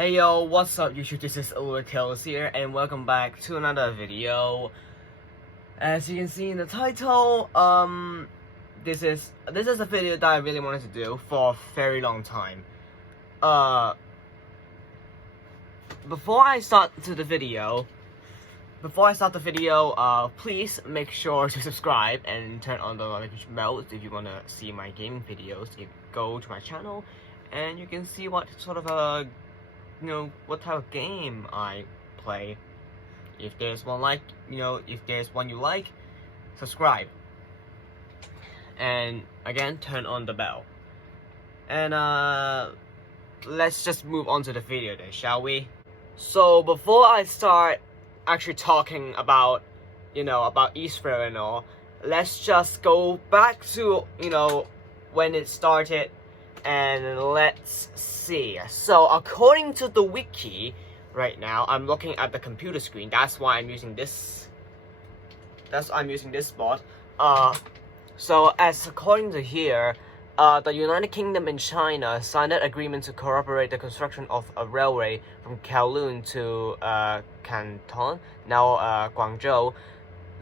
Hey yo, what's up YouTube? This is Kills here, and welcome back to another video. As you can see in the title, this is a video that I really wanted to do for a very long time. Before I start the video, please make sure to subscribe and turn on the notification bell if you wanna see my gaming videos. You go to my channel, and you can see what sort of what type of game I play. If there's one you like, subscribe. And again, turn on the bell. And let's just move on to the video then, shall we? So before I start actually talking about about Eastfair and all, let's just go back to when it started. And let's see. So according to the wiki, right now I'm looking at the computer screen. That's why I'm using this. I'm using this spot. So as according to here, the United Kingdom and China signed an agreement to cooperate the construction of a railway from Kowloon to Canton, now Guangzhou.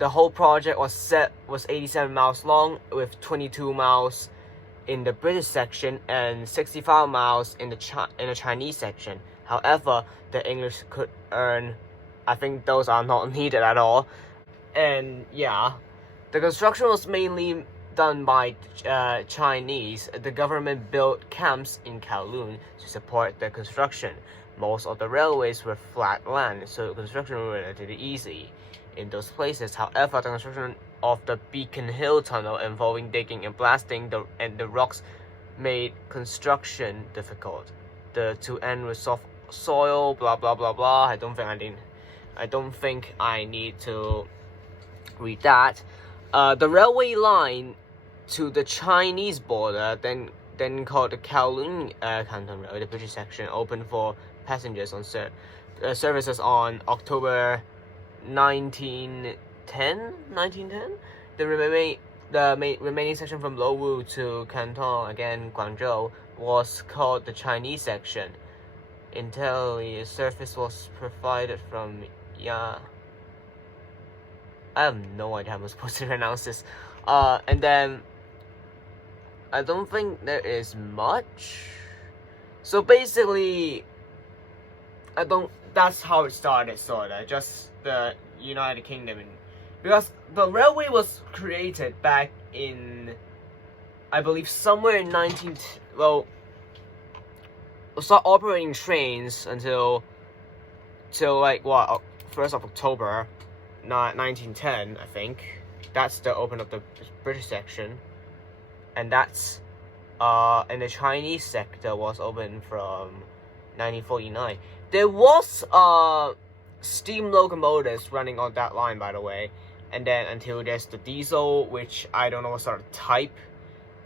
The whole project was 87 miles long, with 22 miles in the British section and 65 miles in the Chinese section. However, the English could earn, I think those are not needed at all. And yeah, the construction was mainly done by Chinese. The government built camps in Kowloon to support the construction. Most of the railways were flat land, so construction was relatively easy in those places. However, the construction of the Beacon Hill Tunnel, involving digging and blasting the rocks, made construction difficult. The to end with soft soil, blah blah blah blah. I don't think I need to read that. The railway line to the Chinese border, then called the Kowloon Canton Railway, the British section, opened for passengers on services on October 1910. The remaining section from Lowu to Canton, again Guangzhou, was called the Chinese section. Entirely, service was provided from I have no idea how I'm supposed to pronounce this. And then I don't think there is much. So basically, that's how it started, sorta. Just the United Kingdom, because the railway was created back in, I believe, somewhere in start operating trains until like what, 1st of October 1910, I think. That's the open of the British section, and that's and the Chinese sector was open from 1949. There was steam locomotives running on that line, by the way, and then until there's the diesel, which I don't know what sort of type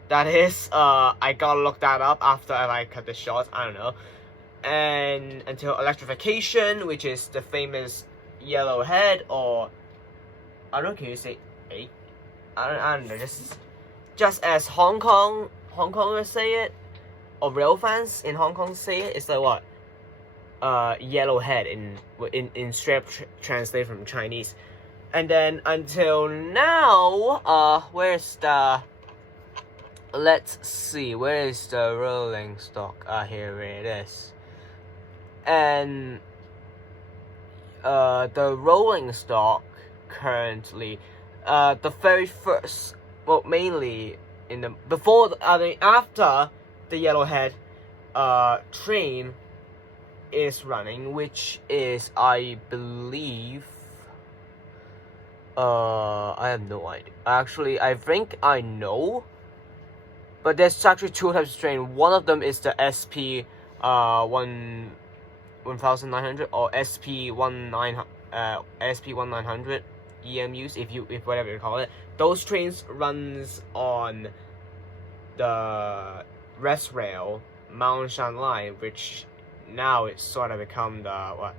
that is. I gotta look that up after I cut the short. I don't know. And until electrification, which is the famous yellowhead, or I don't know, can you say 8? I don't know, just as Hong Kongers say it, or rail fans in Hong Kong say it, it's like what? Yellowhead in straight translate from Chinese. And then until now, where's the, let's see, where is the rolling stock? Here it is. And the rolling stock currently, the very first, well, mainly in the after the Yellowhead train is running, which is, I believe, I have no idea. Actually, I think I know, but there's actually two types of train. One of them is the SP 1900 or SP 1900 EMUs, if whatever you call it. Those trains runs on the Rest Rail Mount Shan line, which now it's sort of become the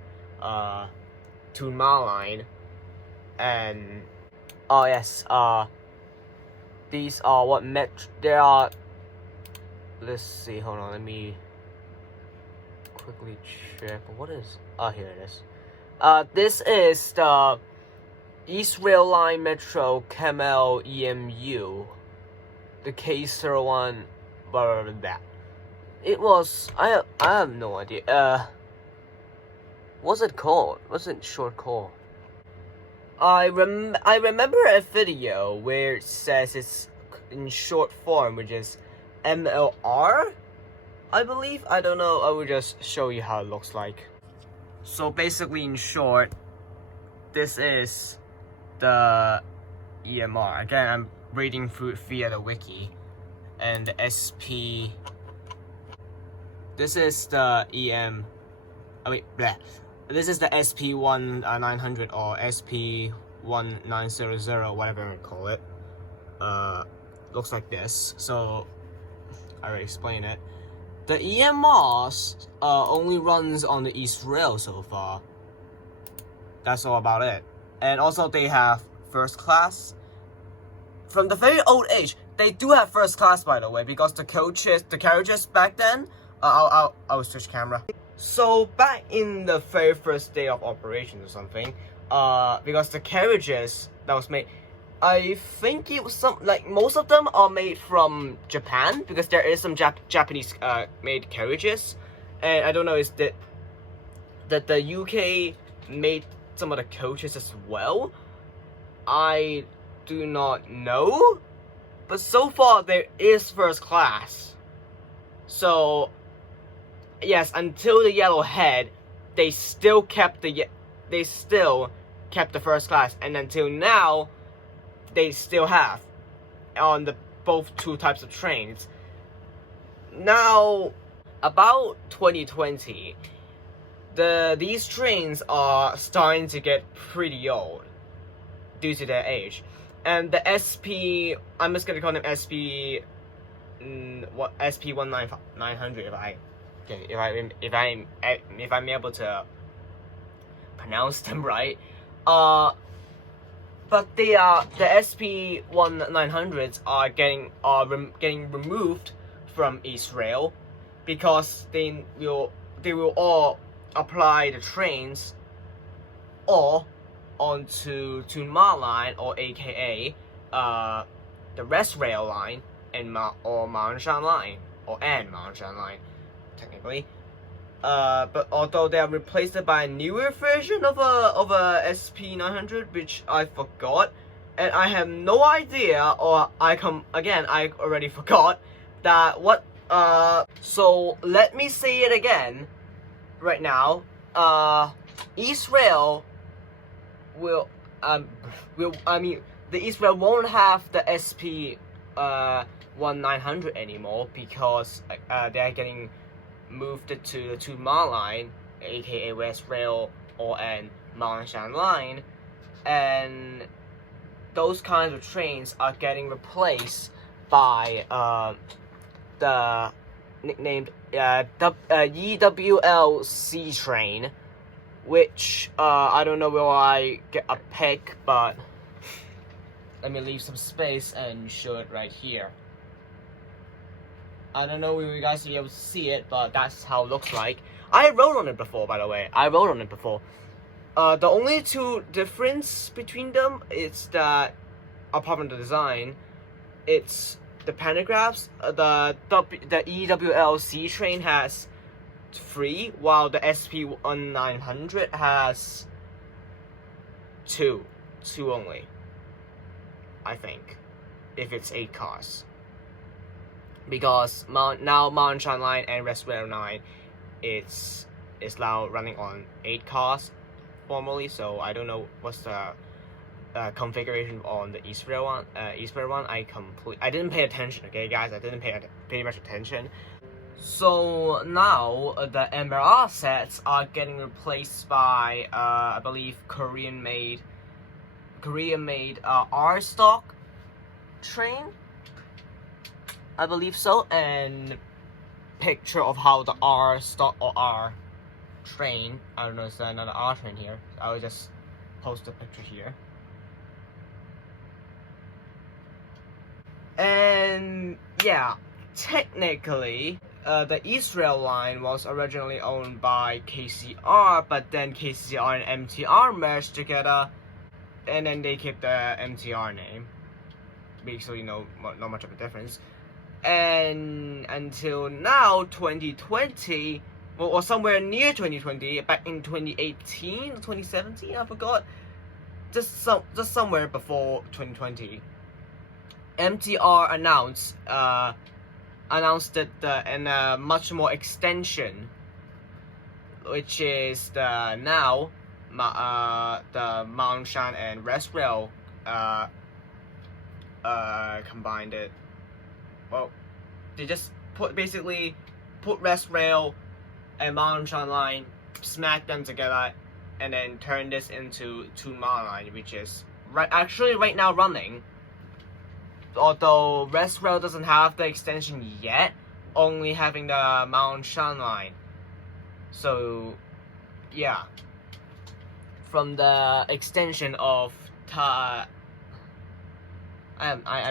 Tuen Ma line. And oh yes, these are what there are, let's see, hold on, let me quickly check. What is? Oh, here it is. This is the East Rail Line Metro Camel EMU. The K01, blah blah blah. It was. I have no idea. What's it called? What's it short called? I remember a video where it says it's in short form, which is MLR, I believe. I don't know. I will just show you how it looks like. So basically, in short, this is the EMR. Again, I'm reading through via the wiki, and the SP. This is the This is the SP1900 or SP1900, whatever you call it. Looks like this. So I already explained it. The EMRs only runs on the East Rail so far. That's all about it. And also they have first class. From the very old age, they do have first class, by the way, because the carriages back then. I'll switch camera. So back in the very first day of operation or something, because the carriages that was made, I think it was most of them are made from Japan, because there is some Japanese made carriages, and I don't know, is that the UK made some of the coaches as well. I do not know, but so far there is first class. So yes, until the yellow head, they still kept the first class, and until now, they still have on the both two types of trains. Now, about 2020, these trains are starting to get pretty old due to their age, and the SP, I'm just gonna call them SP, SP1900 if I'm able to pronounce them right. But the SP1900s are getting removed from East Rail, because they will all apply the trains or onto Ma line, or AKA the West Rail line and Ma'anshan line, and Ma'anshan line technically. But although they are replaced by a newer version of a SP900, which I forgot, and I have no idea, or I already forgot that what. So let me say it again, right now. East Rail the East Rail won't have the SP 1900 anymore, because they are getting moved to the Ma line, aka West Rail and Ma'anshan line, and those kinds of trains are getting replaced by the nicknamed EWLC train, which I don't know will I get a pic, but let me leave some space and show it right here. I don't know if you guys will be able to see it, but that's how it looks like. I wrote on it before, by the way. The only two difference between them is that, apart from the design, it's the pantographs. The EWLC train has 3, while the SP1900 has 2 only, I think, if it's 8 cars. Because now Ma'anshan line and West Rail line is now running on 8 cars formally, so I don't know what's the configuration on the East Rail one. I didn't pay attention, okay guys, I didn't pay much attention. So now the MTR sets are getting replaced by I believe Korean made R stock train, I believe so, and picture of how the R stock or R train, I don't know, is there another R train here? I will just post a picture here. And yeah, technically the Israel line was originally owned by KCR, but then KCR and MTR merged together, and then they kept the MTR name. Basically, not much of a difference. And until now, 2020, or somewhere near 2020, back in 2018, 2017, I forgot. Just somewhere before 2020, MTR announced that in a much more extension, which is the now the Mount Shan and Rest Rail combined it. Well, they just basically put Rest Rail and Mount Shan line, smack them together, and then turn this into 2 mile line, which is right now running. Although Rest Rail doesn't have the extension yet, only having the Mount Shan line. So, yeah. From the extension of I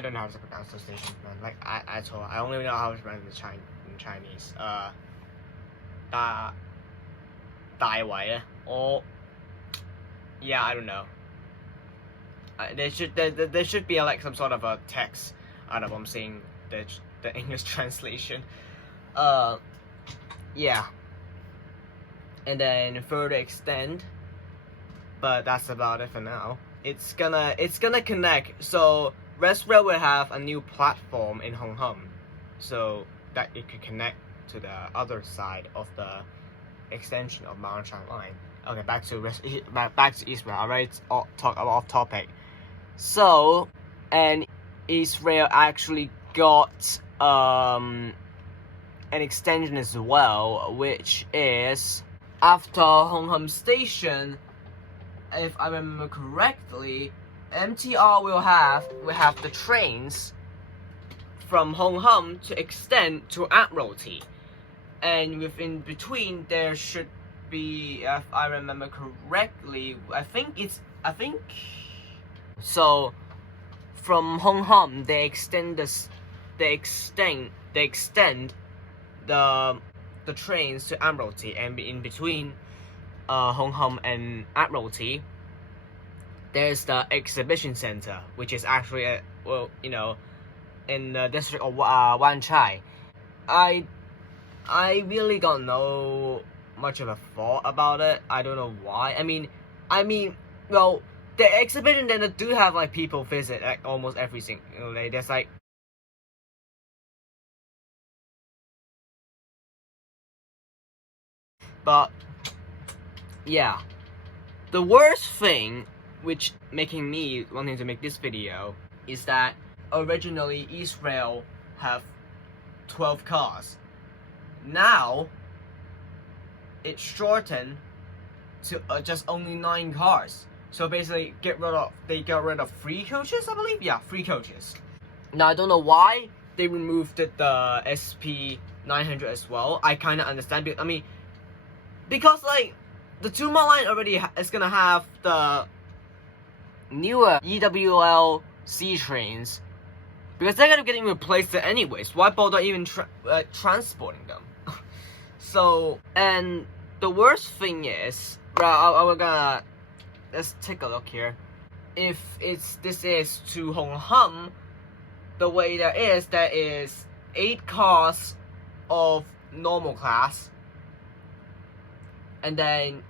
don't know how to pronounce the station, man. Like I only know how to pronounce it in Chinese. Daiwei, or yeah, I don't know. There should be like some sort of a text out of I'm seeing the English translation. Yeah. And then further extend, but that's about it for now. It's gonna connect. So Rest Rail will have a new platform in Hong Kong, so that it could connect to the other side of the extension of Mount Shan line. Okay, back to Israel. Alright, talk about off topic. So, and Israel actually got an extension as well, which is after Hong Kong Station. If I remember correctly, MTR will have the trains from Hong Kong to extend to Admiralty, and within between there should be, if I remember correctly, I think so. From Hong Kong, they extend the trains to Admiralty, and in between Hong Kong and Admiralty, there's the exhibition center, which is actually in the district of Wan Chai. I really don't know much of a thought about it. I don't know why. I mean, well, the exhibition center do have like people visit like almost every single day. There's like but yeah, the worst thing which making me wanting to make this video is that originally Israel have 12 cars. Now it's shortened to just only 9 cars. So basically they got rid of 3 coaches, I believe. Yeah, 3 coaches. Now I don't know why they removed the SP 900 as well. I kind of understand. I mean, because like the 2 mile line already is gonna have the newer EWL C trains, because they're gonna getting replaced anyways. Why bother even transporting them? So, and the worst thing is, we're gonna let's take a look here. If this is to Hong Kong, the way there is 8 cars of normal class, and then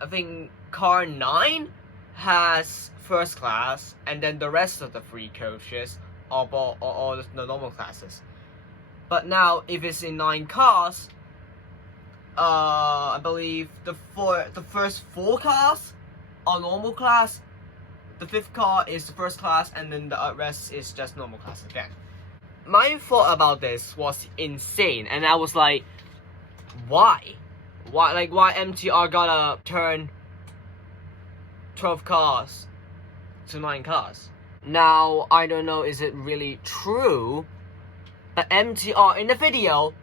I think car 9 has first class, and then the rest of the 3 coaches are all the normal classes. But now, if it's in 9 cars, I believe the first 4 cars are normal class, the 5th car is the first class, and then the rest is just normal class again. My thought about this was insane, and I was like, why MTR gotta turn 12 cars to 9 cars? Now, I don't know, is it really true? But MTR in the video,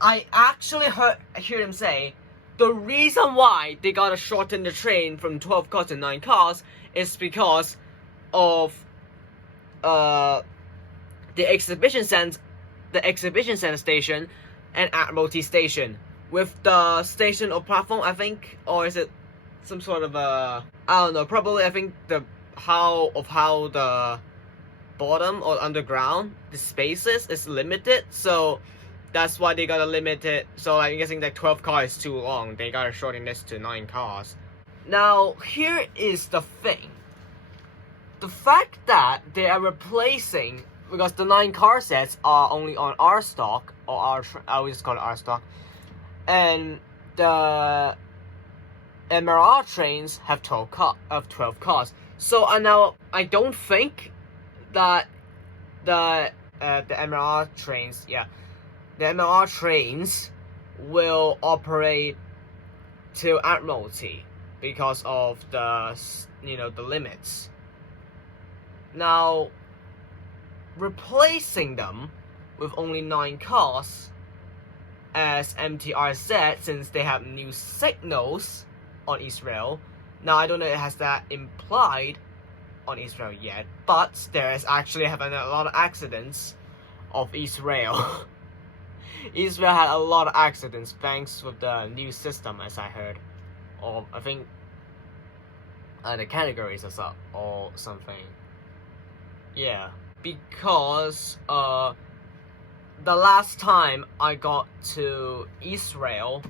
I actually hear them say the reason why they gotta shorten the train from 12 cars to 9 cars is because of the exhibition the exhibition center station and Admiralty station. With the station or platform, I think, or is it some sort of a, I don't know, probably I think how the bottom or underground, the spaces is limited, so that's why they gotta limit it. So like, I'm guessing that 12 cars is too long, they gotta shorten this to 9 cars. Now, here is the thing. The fact that they are replacing, because the 9 car sets are only on R stock, or I would just call it R stock, and the MTR trains have 12 cars. So now I don't think that the MTR trains, the MTR trains will operate to Admiralty because of the the limits. Now, replacing them with only 9 cars, as MTR said, since they have new signals on East Rail. Now, I don't know if it has that implied on East Rail yet, but there is actually having a lot of accidents of East Rail. East Rail had a lot of accidents thanks to the new system, as I heard. Or I think the categories or something. Yeah, because the last time I got to East Rail,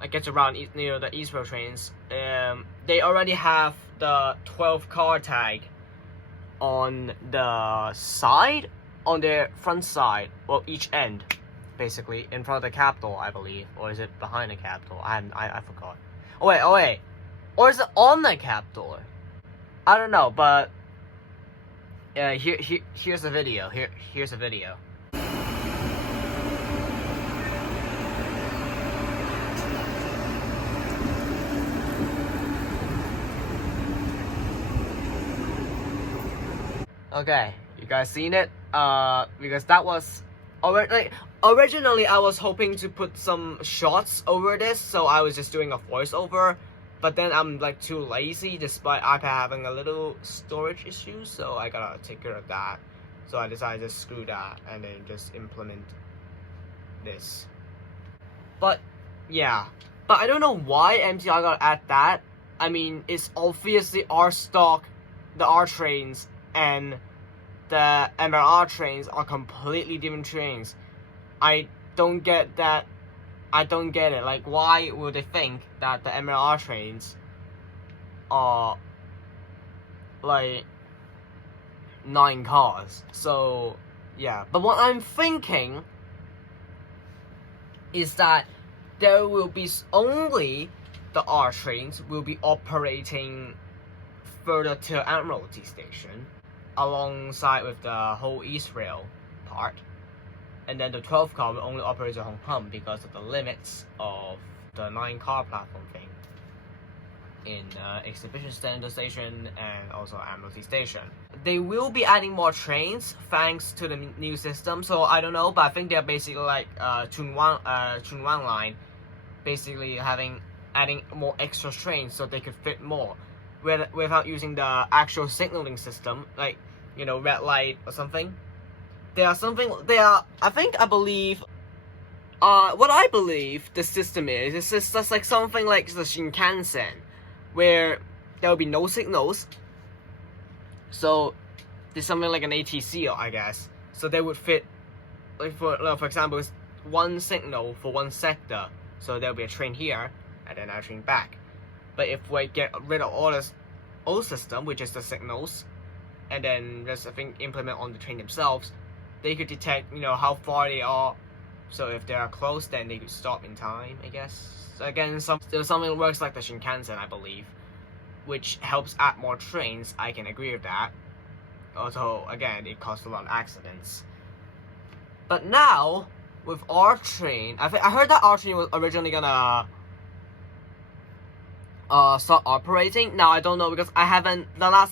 I get around near the East Rail trains, they already have the 12 car tag on the side, on their front side, well, each end, basically, in front of the Capitol, I believe, or is it behind the Capitol? I forgot. Oh wait, or is it on the Capitol? I don't know, but here's a video. Here's a video. Okay, you guys seen it? Because that was originally I was hoping to put some shots over this, so I was just doing a voiceover. But then I'm like too lazy, despite iPad having a little storage issue, so I gotta take care of that. So I decided to screw that and then just implement this. But yeah, but I don't know why MTR gotta add that. I mean, it's obviously R stock, the R trains and the MTR trains are completely different trains. I don't get that. I don't get it. Like, why would they think that the MTR trains are like 9 cars? So yeah, but what I'm thinking is that there will be only the R trains will be operating further to Admiralty station alongside with the whole East Rail part. And then the 12 car will only operate to Hong Kong because of the limits of the 9 car platform thing in Exhibition Center Station and also Admiralty Station. They will be adding more trains thanks to the new system, so I don't know, but I think they're basically like Chun Wan line, basically adding more extra trains so they could fit more without using the actual signaling system, like red light or something. I believe what I believe the system is just like something like the Shinkansen, where there will be no signals. So there's something like an ATC, I guess. So they would fit, like for example, it's one signal for one sector. So there'll be a train here and then a train back. But if we get rid of all this old system, which is the signals, and then just implement on the train themselves, they could detect how far they are. So if they are close, then they could stop in time, I guess. So again, something that works like the Shinkansen, I believe, which helps add more trains. I can agree with that. Also, again, it caused a lot of accidents. But now with our train, I heard that our train was originally gonna start operating. Now I don't know, because I haven't. Last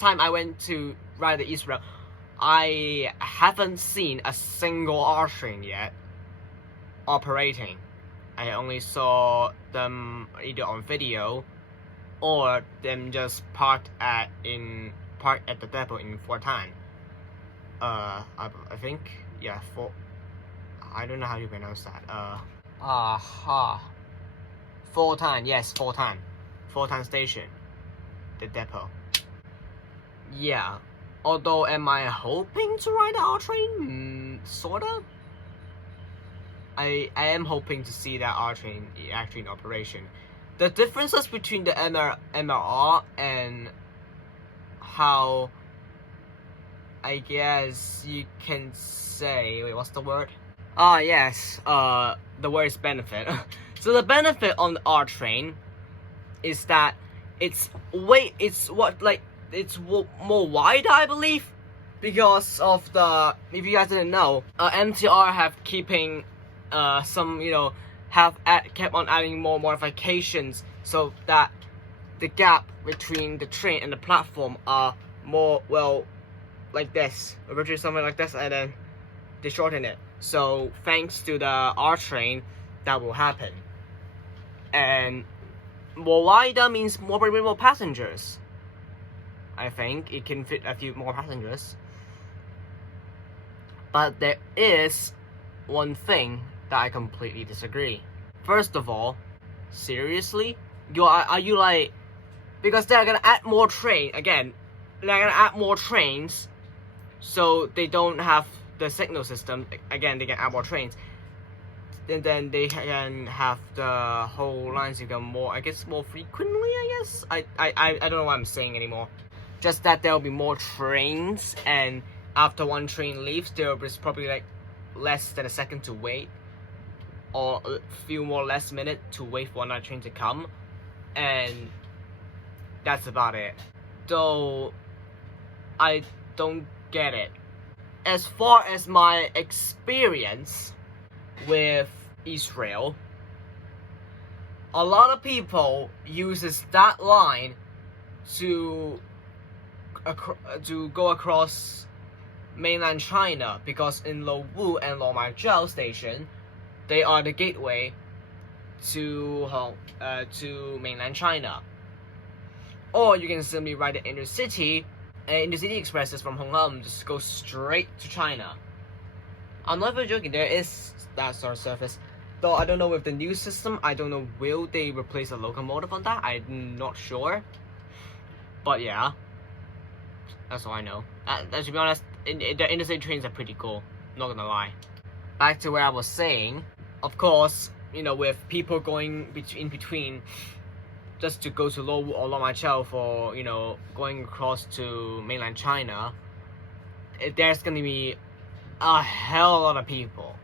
time I went to ride the East Rail, I haven't seen a single R train yet operating. I only saw them either on video or them just parked at the depot in Fort TANE. I think, yeah, I don't know how you pronounce that. Full-time, yes, full-time station, the depot. Yeah, although am I hoping to ride the R train? Sorta. I am hoping to see that R train actually in operation. The differences between the MRR and how, I guess you can say, wait, what's the word? Yes, the word is benefit. So the benefit on the R train is that it's more wide, I believe, because of the, if you guys didn't know, MTR have keeping some, kept on adding more modifications so that the gap between the train and the platform are more, well, like this, originally something like this, and then they shorten it. So thanks to the R train, that will happen. And more wider means probably more passengers. I think it can fit a few more passengers. But there is one thing that I completely disagree. First of all, seriously? Are you like, because they're gonna add more they're gonna add more trains, so they don't have the signal system. Again, they can add more trains, and then they can have the whole lines become more, I guess, more frequently, I guess. I don't know what I'm saying anymore. Just that there'll be more trains, and after one train leaves, there is probably like less than a second to wait, or a few more less minutes to wait for another train to come, and that's about it. Though I don't get it. As far as my experience with Israel, a lot of people uses that line to go across mainland China, because in Lowu and Longmaijiao station, they are the gateway to mainland China. Or you can simply ride the intercity, and intercity expresses from Hong Kong just go straight to China. I'm not even joking, there is that sort of service. Though I don't know with the new system, I don't know, will they replace a locomotive on that? I'm not sure. But yeah, that's all I know. To be honest, the intercity trains are pretty cool, not gonna lie. Back to where I was saying, of course, with people going in between just to go to Lowu or Longmaijiao for, going across to mainland China, there's gonna be a hell of a lot of people.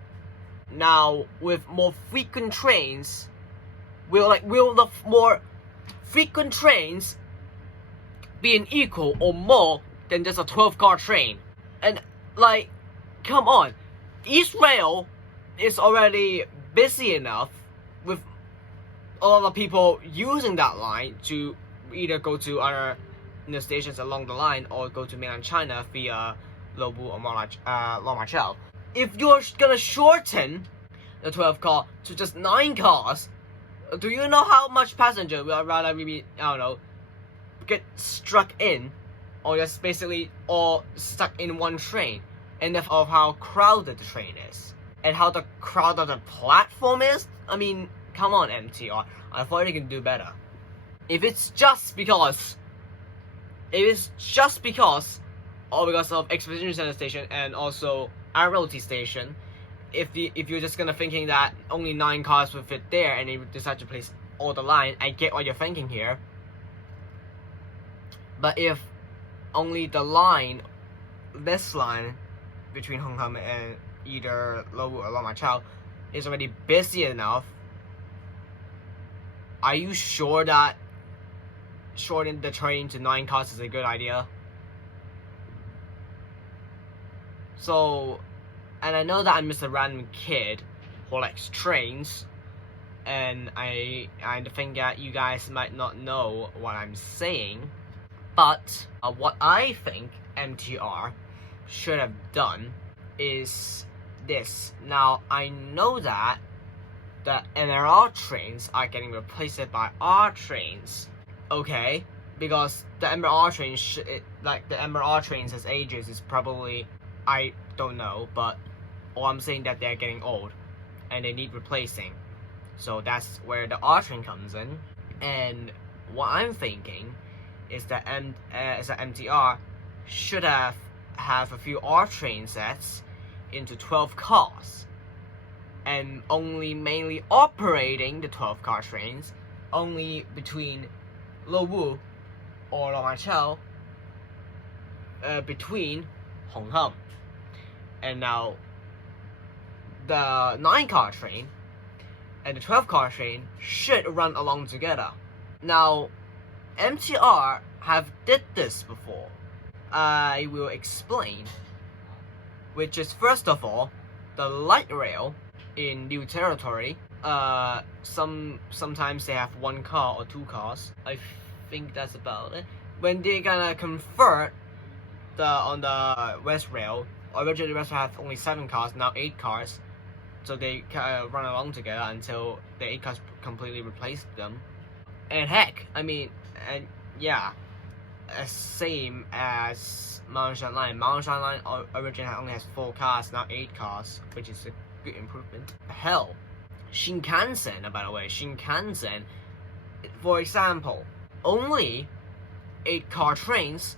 Now, with more frequent trains, will the more frequent trains being equal or more than just a 12-car train? And like, come on, Israel is already busy enough with a lot of people using that line to either go to other stations along the line or go to mainland China via Lowu or Longmaijiao. If you're gonna shorten the 12-car to just 9 cars, do you know how much passenger will rather maybe, I don't know, get struck in, or just basically all stuck in one train, and of how crowded the train is, and how the crowd of the platform is? I mean, come on, MTR. I thought you can do better. If it's just because, or because of Exposition Center Station and also Admiralty Station, if you're just gonna thinking that only 9 cars will fit there and you decide to place all the line, I get what you're thinking here. But if only the line, this line between Hong Kong and either Lowu or Longmaijiao is already busy enough, are you sure that shortening the train to 9 cars is a good idea? So, and I know that I'm just a random kid who likes trains, and I think that you guys might not know what I'm saying, but what I think MTR should have done is this. Now, I know that the MRR trains are getting replaced by R trains, okay? Because the MRR trains, the MRR trains as ages is probably, I don't know, but or I'm saying that they're getting old and they need replacing. So that's where the R train comes in. And what I'm thinking is that MTR should have a few R train sets into 12 cars, and only mainly operating the 12 car trains only between Lowu or Longchao, between Hongham. And now the 9 car train and the 12 car train should run along together. Now MTR have did this before. I will explain, which is, first of all, the light rail in new territory. Sometimes they have 1 car or 2 cars. I think that's about it. When they're gonna convert on the west rail, originally the west rail have only 7 cars, now 8 cars. So they run along together until the 8 cars completely replace them. And heck, I mean, and yeah, same as Mangshan Line. Mangshan Line originally only has 4 cars, now 8 cars, which is a good improvement. Hell, Shinkansen, by the way, Shinkansen, for example, only 8 car trains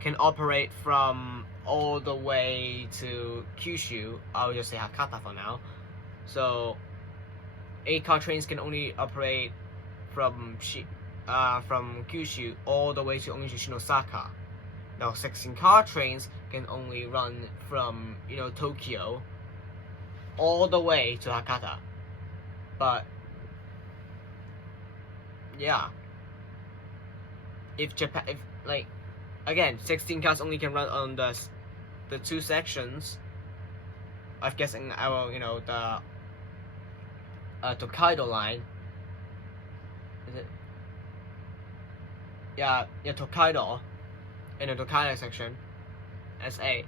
can operate from all the way to Kyushu. I'll just say Hakata for now. So 8 car trains can only operate from Kyushu all the way to only to Shinosaka. Now 16 car trains can only run from Tokyo all the way to Hakata. But yeah, if like again 16 cars only can run on the 2 sections, I'm guessing the Tokaido line. Is it? Yeah, Tokaido in the Tokaido section, SA,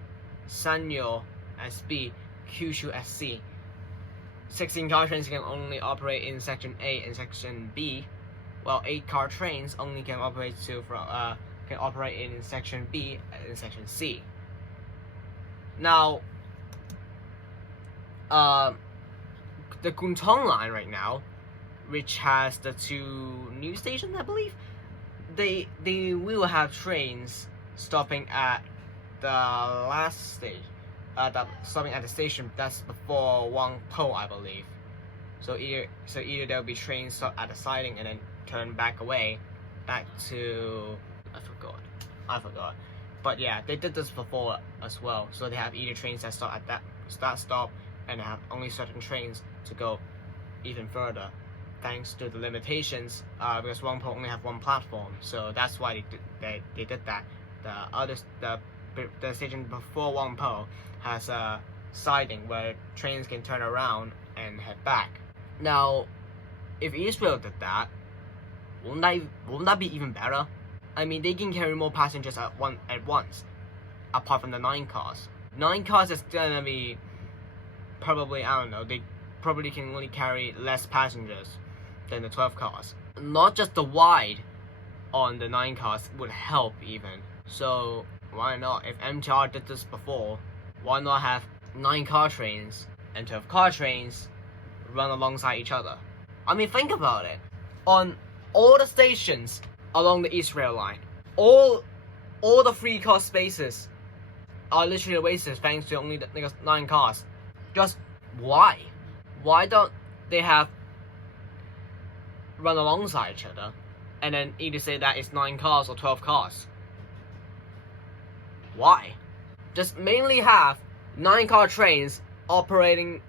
Sanyo SB, Kyushu SC. 16 car trains can only operate in section A and section B, while 8 car trains only can operate in section B and section C. Now, the Guntong line right now, which has the 2 new stations, I believe, they will have trains stopping at the last stage, stopping at the station that's before Wangpo, I believe. So either there'll be trains stop at the siding and then turn back to I forgot. But yeah, they did this before as well. So they have either trains that stop at that stop, and they have only certain trains to go even further, thanks to the limitations, because Wangpo only have 1 platform. So that's why they did that. The station before Wangpo has a siding where trains can turn around and head back. Now, if Israel did that, won't that be even better? I mean, they can carry more passengers at once, apart from the 9 cars. 9 cars is gonna be probably, I don't know, they probably can only carry less passengers than the 12 cars. Not just the wide on the 9 cars would help even. So why not? If MTR did this before, why not have 9 car trains and 12 car trains run alongside each other? I mean, think about it. On all the stations along the East Rail line, all the 3 car spaces are literally wasted thanks to only the 9 cars. Just why? Why don't they have run alongside each other and then either say that it's 9 cars or 12 cars? Why? Just mainly have 9 car trains operating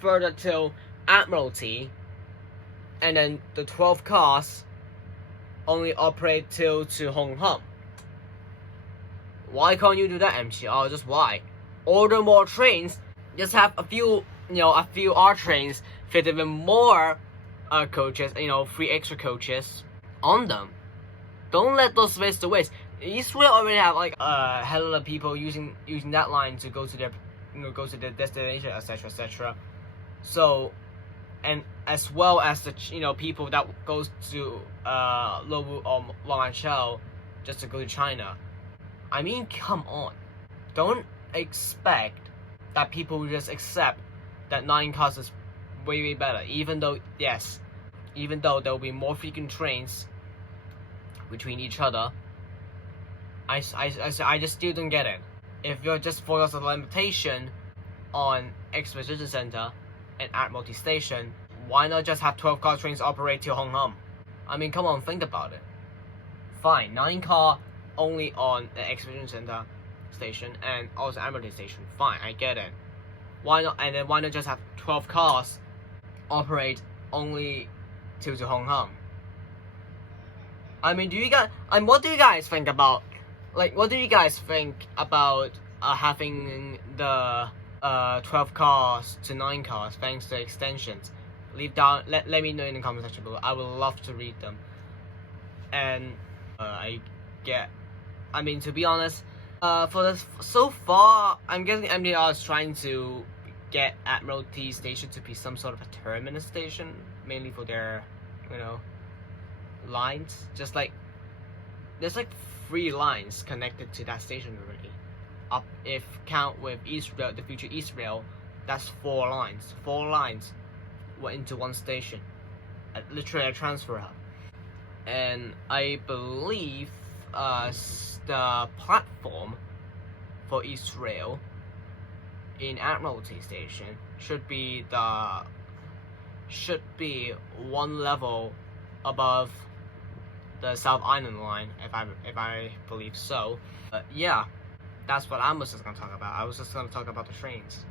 further till Admiralty, and then the 12 cars only operate till to Hongham. Why can't you do that, MTR? Just why? Order more trains. Just have a few R trains fit even more coaches, 3 extra coaches on them. Don't let those waste to waste. Israel already have like a hell of people using that line to go to their destination, etc., etc. So, and as well as the people that goes to Lowu or Longchao just to go to China. I mean, come on. Don't expect that people will just accept that 9 cars is way better, even though there will be more frequent trains between each other. I just still don't get it. If you're just focused on the limitation on Exposition Center and Admiralty Station, why not just have 12 car trains operate to Hong Kong? I mean, come on, think about it. Fine, 9 car only on the Exposition Center station and also Admiralty Station. Fine, I get it. Why not? And then why not just have 12 cars operate only to Hong Kong? I mean, what do you guys think about? Like, what do you guys think about having the 12 cars to 9 cars thanks to extensions? Let me know in the comment section below. I would love to read them. And I mean, to be honest, for this so far, I'm guessing MTR is trying to get Admiralty Station to be some sort of a terminus station, mainly for their, lines. Just like there's like 3 lines connected to that station already. If count with East Rail, the future East Rail, that's 4 lines. 4 lines went into one station, literally a transfer hub. And I believe the platform for East Rail in Admiralty Station should be 1 level above the South Island line, if I believe so. Yeah, that's what I was just gonna talk about. I was just gonna talk about the trains.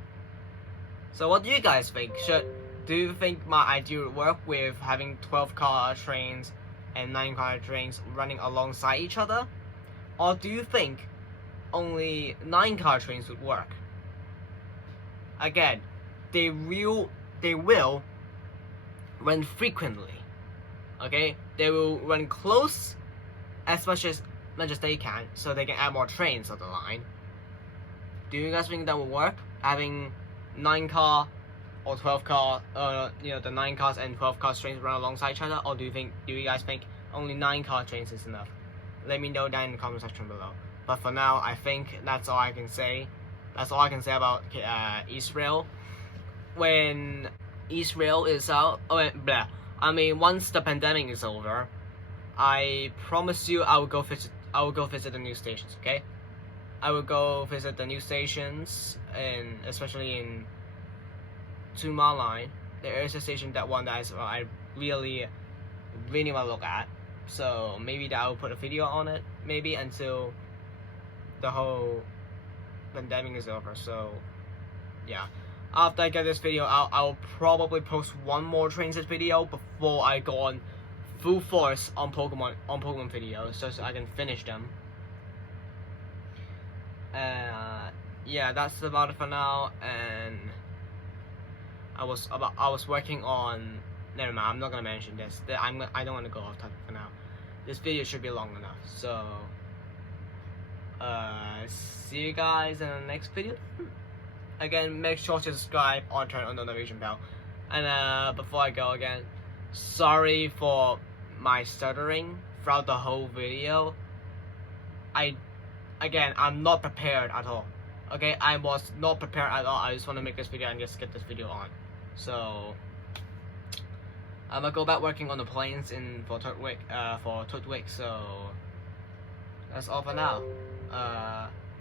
So what do you guys think? Do you think my idea would work with having 12 car trains and 9 car trains running alongside each other? Or do you think only 9 car trains would work? Again, they will run frequently. Okay, they will run close as much as they can, so they can add more trains on the line. Do you guys think that will work? Having 9 car or 12 car, the 9 cars and 12 car trains run alongside each other, or do you guys think only 9 car trains is enough? Let me know down in the comment section below. But for now, I think that's all I can say. That's all I can say about East Rail. When East Rail is out, once the pandemic is over, I promise you I will go visit the new stations. Okay, I will go visit the new stations, and especially in 2 Mile Line. There is a station that I really want to look at. So maybe that I will put a video on it. Maybe until the whole pandemic is over. So yeah, after I get this video out, I will probably post 1 more Trainz video before I go on full force on Pokemon videos, so I can finish them. Yeah, that's about it for now. And I was working on. Never mind, I'm not gonna mention this. I don't want to go off topic for now. This video should be long enough. So see you guys in the next video. Again, make sure to subscribe or turn on the notification bell. And before I go again, sorry for my stuttering throughout the whole video. I'm not prepared at all. Okay, I was not prepared at all. I just want to make this video and just get this video on. So I'm gonna go back working on the planes for Tutwick. So that's all for now.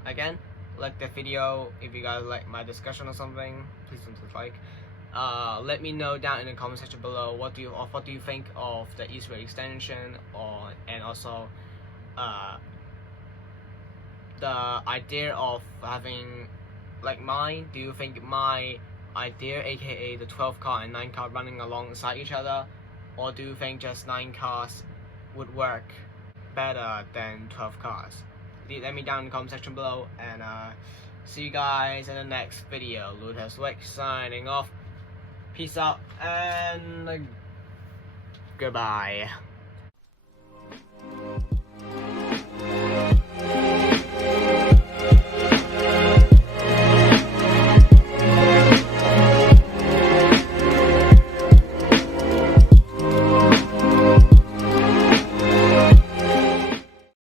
Again, like the video if you guys like my discussion or something. Please don't dislike. Let me know down in the comment section below what do you think of the East Rail extension, and also the idea of having like mine. Do you think my idea, aka the 12 car and 9 car running alongside each other, or do you think just 9 cars would work better than 12 cars? Let me down in the comment section below, and see you guys in the next video. Lucas Wick signing off. Peace out and goodbye.